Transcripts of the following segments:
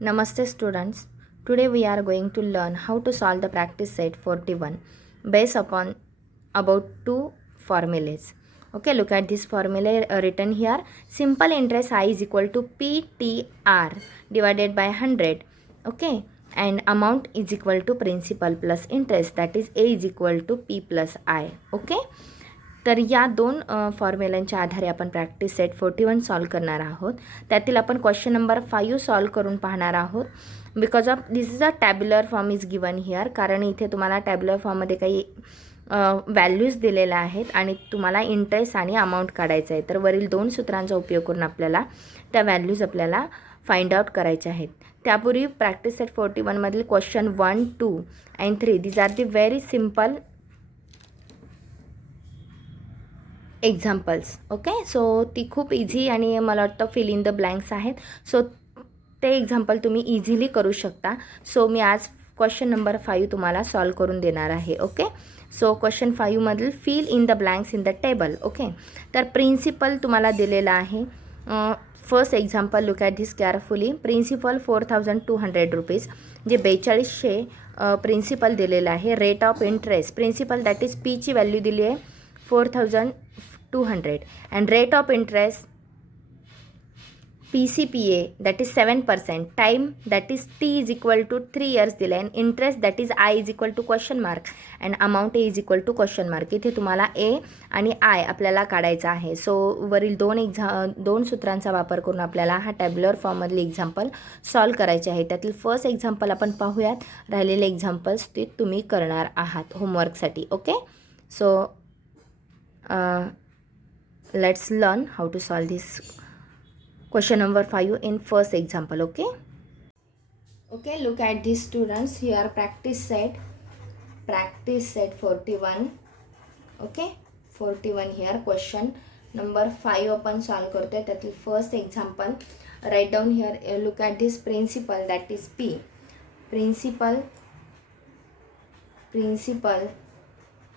Namaste students. Today we are going to learn how to solve the practice set 41 based upon about two formulas. Okay, look at this formula written here. Simple interest I is equal to PTR divided by 100. Okay, and amount is equal to principal plus interest, that is A is equal to P plus I. Okay. तर या दोन फॉर्म्युलांच्या आधारे आपण practice set 41 solve करणार आहोत. त्यातील आपण question number 5 solve करून पाहणार आहोत. Because of this is a tabular form is given here, कारण इथे तुम्हाला टॅब्युलर फॉर्ममध्ये काही व्हॅल्यूज दिलेल्या आहेत आणि तुम्हाला इंटरेस्ट आणि अमाऊंट काढायचं आहे. तर वरील दोन सूत्रांचा उपयोग करून आपल्याला त्या व्हॅल्यूज आपल्याला फाइंड आउट करायच्या आहेत. त्यापूर्वी प्रॅक्टिस सेट 41 मधील question 1, 2 and 3 these are the very simple examples. Okay, so ती खूप इझी आणि मला वाटतं फिल इन द ब्लँक्स आहेत. सो ते एक्झाम्पल तुम्ही इझिली करू शकता. सो मी आज क्वेश्चन नंबर 5 तुम्हाला सॉल्व करून देणार आहे. ओके, सो क्वेश्चन 5मधील fill in the blanks in the table. Okay, तर प्रिन्सिपल तुम्हाला दिलेला आहे. First example look at this carefully. Principal 4200 rupees, जे 4200 प्रिन्सिपल दिलेलं आहे. Rate of interest principal that is पीची व्हॅल्यू दिली आहे 4200 and rate of interest PCPA that is 7%, time that is T is equal to 3 years दिलं आहे, and interest that is I is equal to question mark and amount A is equal to question mark. इथे तुम्हाला A आणि I आपल्याला काढायचा आहे. So वरील दोन सूत्रांचा वापर करून आपल्याला हा टॅब्युलर फॉर्ममधले एक्झाम्पल सॉल्व करायचे आहे. त्यातील फर्स्ट एक्झाम्पल आपण पाहूयात. राहिलेले एक्झाम्पल्स ते तुम्ही करणार आहात होमवर्कसाठी. Okay, so let's learn how to solve this question number 5 in first example. Okay, look at these students here. Practice set 41. Okay, 41 here. Question number 5 आपण solve करतोय. त्यातील first example write down here. Look at this principal that is P. Principal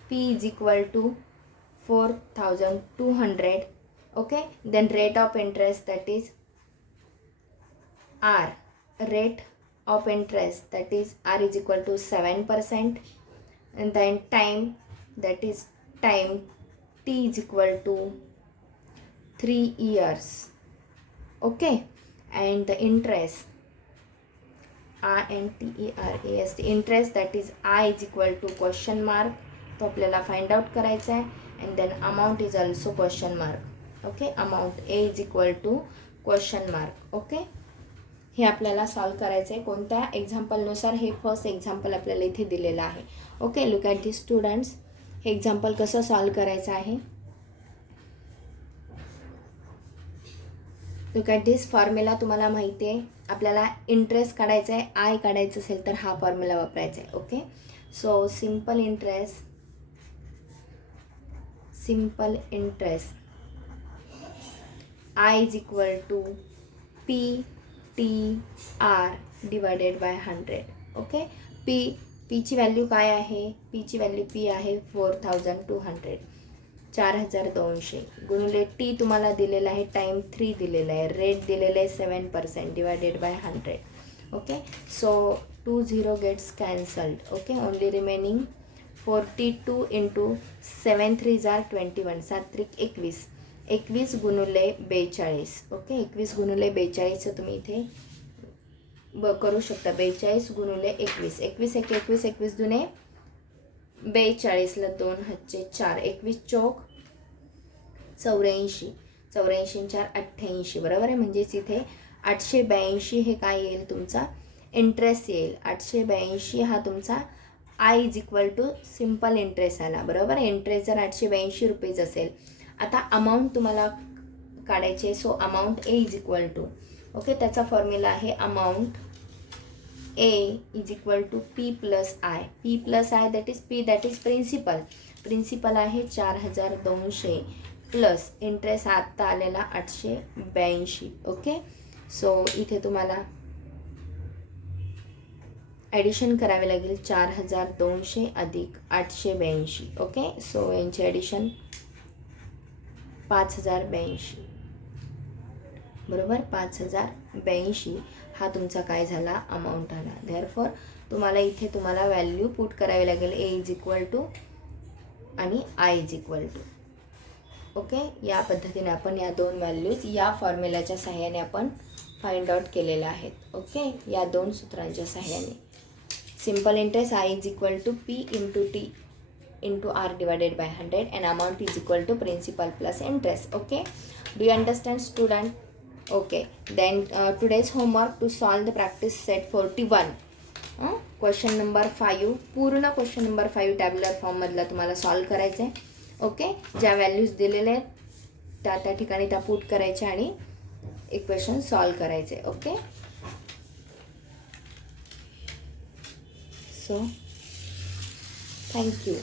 P is equal to 4200. Okay, then rate of interest that is R. Rate of interest that is R is equal to 7%, and then time that is time T is equal to 3 years. Okay, and the interest INTEREST, the interest that is I is equal to question mark, तो आपल्याला find out करायचा आहे. and then amount is also question mark. Okay, amount A is equal to question mark. Okay, हे आपल्याला solve करायचं आहे. कोणत्या एक्झाम्पलनुसार? हे फर्स्ट एक्झाम्पल आपल्याला इथे दिलेलं आहे. Okay, look at this students. हे एक्झाम्पल कसं सॉल्व करायचं आहे? Look at this formula. तुम्हाला माहिती आहे आपल्याला इंटरेस्ट काढायचा आहे, आय काढायचं असेल तर हा फॉर्म्युला वापरायचा आहे. Okay, so simple interest I is equal to PTR divided by 100. Okay, Pची व्हॅल्यू काय आहे? Pची व्हॅल्यू P आहे 4200, 4200 गुणिले T तुम्हाला दिलेला आहे, टाईम 3 दिलेला आहे, रेट दिलेला आहे 7% divided by 100. Okay, so 20 gets cancelled. Okay, only remaining 42 into 7 3s are 21, 7 3 21, 21 गुणिले 42. ओके, 21 गुणिले 42 तुम्ही इथे करू शकता. 42 गुणिले 21, 21 1 21, 21 दुने 42ला 2 हातचे 4, 21 चौक 84, 84 4 88. बरोबर आहे, म्हणजेच इथे 882 हे काय येईल? तुमचा इंटरेस्ट येईल. 882 हा तुमचा I is equal to simple interest आला. बरोबर आहे, इंटरेस्ट जर 882 रुपीज असेल. आता अमाऊंट तुम्हाला काढायचे. So amount A is equal to, okay, त्याचा फॉर्म्युला आहे amount A is equal to P plus I. P plus I that is principal आहे 4200 प्लस इंटरेस्ट आत्ता आलेला 882. ओके, सो इथे तुम्हाला ॲडिशन करावे लागेल 4200 अधिक 882. ओके, सो यांची ॲडिशन 5082. बरोबर, 5082 हा तुमचा काय झाला, अमाऊंट आला. देअरफॉर तुम्हाला इथे तुम्हाला व्हॅल्यू पुट करावी लागेल, ए इज इक्वल टू आणि I is equal to. Okay, या पद्धतीने आपण या दोन व्हॅल्यूज या फॉर्म्युलाच्या सहाय्याने आपण फाइंड आउट केलेल्या आहेत. ओके, या दोन सूत्रांच्या सहाय्याने. Simple interest I is equal to P into T into r divided by 100 and amount is equal to principal plus interest. Okay, do you understand, student? Okay, then today's homework to solve the practice set 41. Question number 5, पूर्ण question number 5 tabular form मधला तुम्हाला solve करायचं आहे. Okay, ज्या values दिलेले आहेत त्या ठिकाणी त्या पुट करायच्या आणि इक्वेशन सॉल्व करायचे. Okay, so thank you.